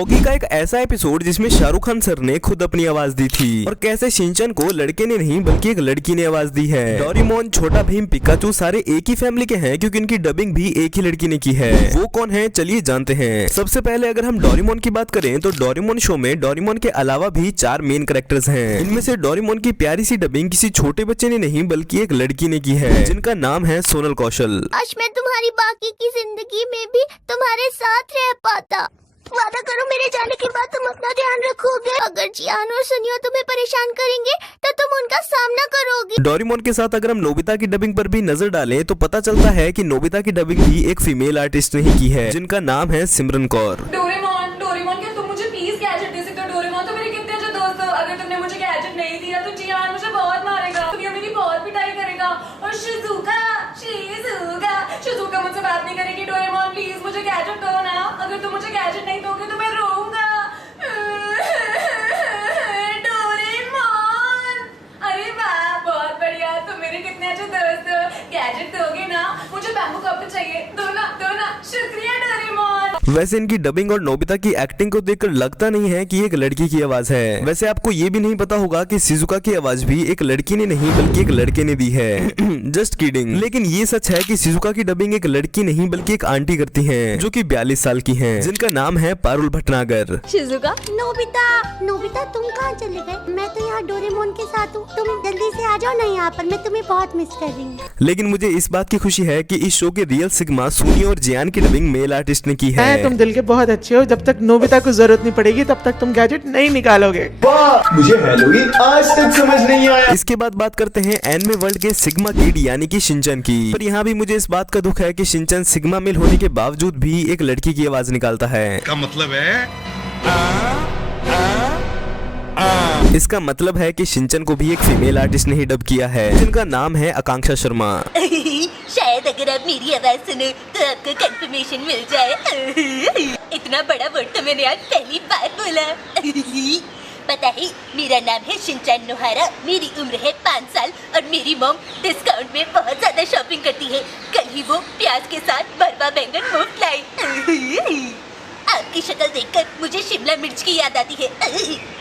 Oggy का एक ऐसा एपिसोड जिसमें शाहरुख खान सर ने खुद अपनी आवाज दी थी और कैसे शिनचैन को लड़के ने नहीं बल्कि एक लड़की ने आवाज दी है। डोरेमोन, छोटा भीम, पिकाचू सारे एक ही फैमिली के हैं क्योंकि इनकी डबिंग भी एक ही लड़की ने की है। वो कौन है चलिए जानते हैं। सबसे पहले अगर हम डोरेमोन की बात करें तो डोरेमोन शो में डोरेमोन के अलावा भी 4 मेन कैरेक्टर्स हैं। इनमें से डोरेमोन की प्यारी सी डबिंग किसी छोटे बच्चे ने नहीं बल्कि एक लड़की ने की है जिनका नाम है सोनल कौशल। आज मैं तुम्हारी बाकी की जिंदगी में भी तुम्हारे साथ रह पाता। वादा करो मेरे जाने के बाद तुम अपना ध्यान रखोगे। अगर जियान और सुनियो तुम्हें परेशान करेंगे तो तुम उनका सामना करोगे। डोरेमोन के साथ अगर हम नोबिता की डबिंग पर भी नजर डालें तो पता चलता है कि नोबिता की डबिंग भी एक फीमेल आर्टिस्ट ने ही की है जिनका नाम है सिमरन कौर। डोरेमोन, डोरेमोन क्या तुम मुझे प्लीज गैजेट दे सकते हो? डोरेमोन तो मेरे कितने अच्छे दोस्त हो। अगर तुमने मुझे गैजेट नहीं दिया तो जियान मुझे बहुत मारेगा, सुनियो मेरी बहुत पिटाई करेगा और शिजुका मुझसे बात नहीं करेगी। डोरेमोन प्लीज मुझे गैजेट दो ना। अगर तुम मुझे गैजेट नहीं दोगे तो मैं रोऊंगा। डोरेमोन, अरे वाह बहुत बढ़िया, तुम मेरे कितने अच्छे दोस्त हो। गैजेट दोगे ना? मुझे बैम्बू कप चाहिए। दो ना शुक्रिया डोरेमोन। वैसे इनकी डबिंग और नोबिता की एक्टिंग को देखकर लगता नहीं है कि एक लड़की की आवाज है। वैसे आपको ये भी नहीं पता होगा कि शिजुका की आवाज भी एक लड़की ने नहीं बल्कि एक लड़के ने दी है। Just kidding. लेकिन ये सच है कि शिजुका की डबिंग एक लड़की नहीं बल्कि एक आंटी करती हैं जो कि 42 साल की हैं जिनका नाम है पारुल भटनागर। शिजुका, नोबिता तुम कहाँ चले गए? मैं तो यहाँ डोरेमोन के साथ हूँ। तुम जल्दी से आ जाओ ना यहाँ पर, मैं तुम्हें बहुत मिस कर रही हूँ। लेकिन मुझे इस बात की खुशी है कि इस शो के रियल सिग्मा सुनियो और जियान की डबिंग मेल आर्टिस्ट ने की है। तुम दिल के बहुत अच्छे हो। जब तक नोबिता को जरूरत नहीं पड़ेगी तब तक तुम गैजेट नहीं निकालोगे। वाह, मुझे हैलोवीन आज तक समझ नहीं आया। इसके बाद बात करते हैं एनिमे वर्ल्ड के सिग्मा किड यानी कि शिनचैन की। पर यहाँ भी मुझे इस बात का दुख है कि शिनचैन सिग्मा मेल होने के बावजूद भी एक लड़की की आवाज निकालता है। का मतलब है इसका मतलब है कि शिनचैन को भी एक फीमेल आर्टिस्ट ने ही डब किया है जिनका नाम है आकांक्षा शर्मा। शायद अगर आप मेरी आवाज सुनो तो आपको कंफर्मेशन मिल जाए। इतना बड़ा वर्ड तो मैंने आज पहली बार बोला। पता है मेरा नाम है शिनचैन नोहारा, मेरी उम्र है 5 साल और मेरी मॉम डिस्काउंट में बहुत ज्यादा शॉपिंग करती है। कल ही वो प्याज के साथ भरवा बैंगन मुफ्त लाई। आपकी शक्ल देखकर मुझे शिमला मिर्च की याद आती है।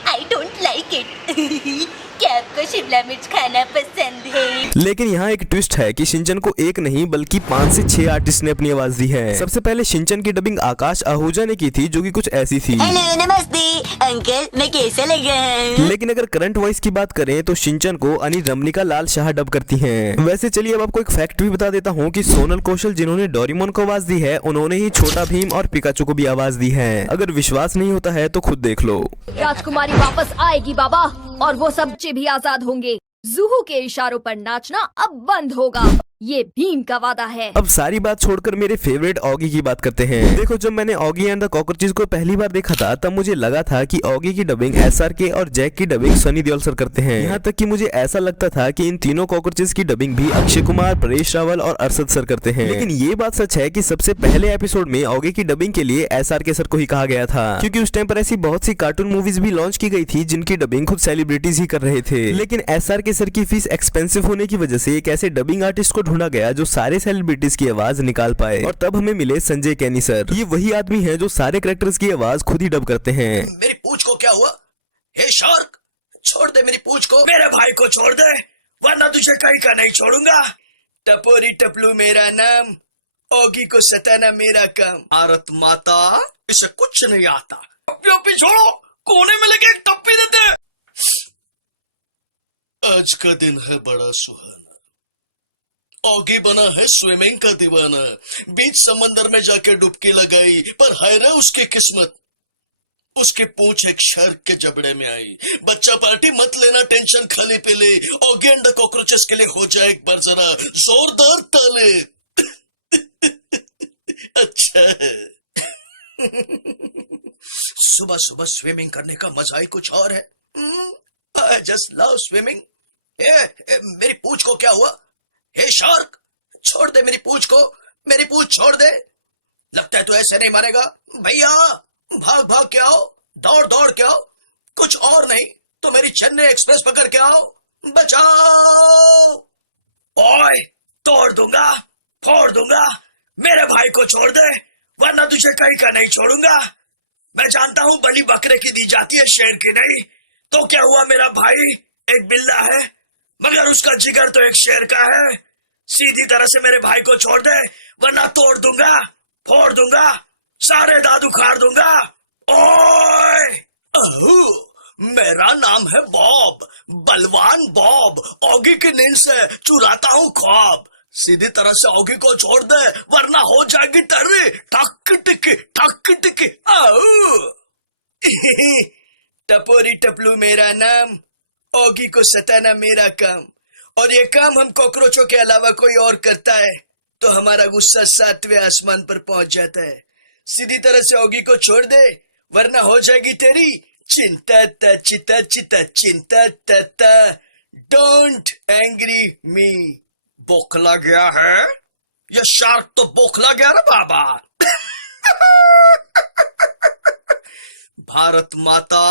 I don't like it. क्या आपको शिमला मिर्च खाना पसंद है? लेकिन यहाँ एक ट्विस्ट है कि शिनचैन को एक नहीं बल्कि 5 से 6 आर्टिस्ट ने अपनी आवाज दी है। सबसे पहले शिनचैन की डबिंग आकाश आहूजा ने की थी जो कि कुछ ऐसी थी। हेलो नमस्ते अंकल, मैं कैसा लगा? लेकिन अगर करंट वॉइस की बात करें तो शिनचैन को अनी रमनिका लाल शाह डब करती हैं। वैसे चलिए अब आपको एक फैक्ट भी बता देता हूँ कि सोनल कौशल जिन्होंने डोरेमोन को आवाज दी है उन्होंने ही छोटा भीम और पिकाचू को भी आवाज दी है। अगर विश्वास नहीं होता है तो खुद देख लो। राजकुमारी वापस आएगी बाबा, और वो सब बच्चे भी आजाद होंगे। जुहू के इशारों पर नाचना अब बंद होगा, ये भीम का वादा है। अब सारी बात छोड़कर मेरे फेवरेट ऑगी की बात करते हैं। देखो जब मैंने ऑगी एंड द कॉकरोचेस को पहली बार देखा था तब मुझे लगा था कि ऑगी की डबिंग SRK और जैक की डबिंग सनी देओल सर करते हैं। यहाँ तक कि मुझे ऐसा लगता था कि इन तीनों कॉकरोचेस की डबिंग भी अक्षय कुमार, परेश रावल और अरशद सर करते हैं। लेकिन ये बात सच है कि सबसे पहले एपिसोड में ऑगी की डबिंग के लिए SRK सर को ही कहा गया था क्योंकि उस टाइम पर ऐसी बहुत सी कार्टून मूवीज भी लॉन्च की गई थी जिनकी डबिंग खुद सेलिब्रिटीज ही कर रहे थे। लेकिन SRK सर की फीस एक्सपेंसिव होने की वजह से एक ऐसे डबिंग आर्टिस्ट को ढूंढा गया जो सारे सेलिब्रिटीज की आवाज निकाल पाए और तब हमें मिले संजय कैनी सर। ये वही आदमी हैं जो सारे कैरेक्टर्स की आवाज खुद ही डब करते हैं। मेरी पूंछ को क्या हुआ? हे शार्क, छोड़ दे मेरी पूंछ को। मेरे भाई को छोड़ दे वरना तुझे कहीं का नहीं छोड़ूंगा। टपोरी टपलू मेरा नाम, ओगी को सताना मेरा काम। भारत माता, इसे कुछ नहीं आता। टप्पी छोड़ो, कोने में लगे एक टप्पी देते। आज का दिन है बड़ा सुहाना। ऑगी बना है स्विमिंग का दीवाना। बीच समंदर में जाके डुबकी लगाई पर हाय रे उसकी किस्मत, उसकी पूंछ एक शार्क के जबड़े में आई। बच्चा पार्टी मत लेना टेंशन, खाली पे ले। ऑगी एंड द कॉकरोचेस के लिए हो जाए एक बार जरा जोरदार ताले। अच्छा है। सुबह सुबह स्विमिंग करने का मजा ही कुछ और है। I just love swimming. मेरी पूंछ को क्या हुआ? हे शार्क, छोड़ दे मेरी पूंछ को। मेरी पूंछ छोड़ दे। लगता है तू ऐसे नहीं मारेगा। भैया भाग भाग के आओ, दौड़ दौड़ के आओ। कुछ और नहीं तो मेरी चेन्नई एक्सप्रेस पकड़ के आओ। बचाओ। ओए तोड़ दूंगा, फोड़ दूंगा। मेरे भाई को छोड़ दे वरना तुझे कहीं का नहीं छोड़ूंगा। मैं जानता हूँ बलि बकरे की दी जाती है, शेर की नहीं। तो क्या हुआ, मेरा भाई एक बिल्ला है मगर उसका जिगर तो एक शेर का है। सीधी तरह से मेरे भाई को छोड़ दे वरना तोड़ दूंगा, फोड़ दूंगा, सारे दांत उखाड़ दूंगा। ओए! मेरा नाम है बॉब, बलवान बॉब। ऑगी की नींद से चुराता हूँ ख्वाब। सीधी तरह से ऑगी को छोड़ दे वरना हो जाएगी तेरी ठक टिकी। टपोरी टपलू मेरा नाम, ऑगी को सताना मेरा काम। और ये काम हम कॉकरोचों के अलावा कोई और करता है तो हमारा गुस्सा 7वें आसमान पर पहुंच जाता है। सीधी तरह से ऑगी को छोड़ दे वरना हो जाएगी तेरी चिंता ता। डोंट एंग्री मी। बोखला गया है ये शार्क, तो बोखला गया ना बाबा। भारत माता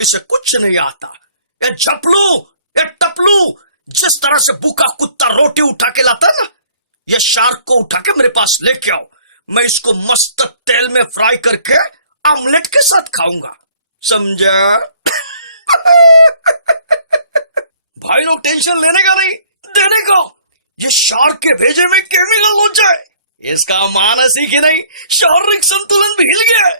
इसे कुछ नहीं आता। ये झपलू, ये टपलू, जिस तरह से भूखा कुत्ता रोटी उठा के लाता ना, ये शार्क को उठा के मेरे पास लेके आओ। मैं इसको मस्त तेल में फ्राई करके ऑमलेट के साथ खाऊंगा, समझा? भाई लोग टेंशन लेने का नहीं, देने का। ये शार्क के भेजे में केमिकल हो जाए, इसका मानसिक ही नहीं शारीरिक संतुलन भी हिल गया है।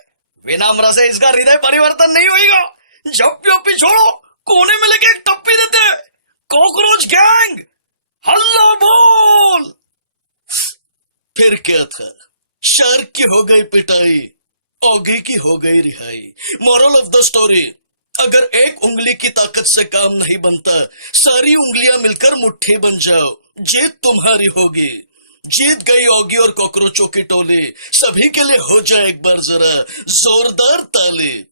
विनम्र से इसका हृदय परिवर्तन नहीं होगा। झप्पी छोड़ो, कोने में लेके एक टप्पी देते। कॉकरोच गैंग हल्ला बोल। फिर क्या था, शार्क की हो गई पिटाई, ऑगी की हो गई रिहाई। मोरल ऑफ द स्टोरी, अगर एक उंगली की ताकत से काम नहीं बनता, सारी उंगलियां मिलकर मुट्ठी बन जाओ, जीत तुम्हारी होगी। जीत गई ऑगी और कॉकरोचों की टोली। सभी के लिए हो जाए एक बार जरा जोरदार ताली।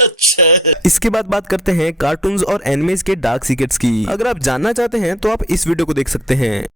अच्छा, इसके बाद बात करते हैं कार्टून्स और एनिमेज के डार्क सीक्रेट्स की। अगर आप जानना चाहते हैं तो आप इस वीडियो को देख सकते हैं।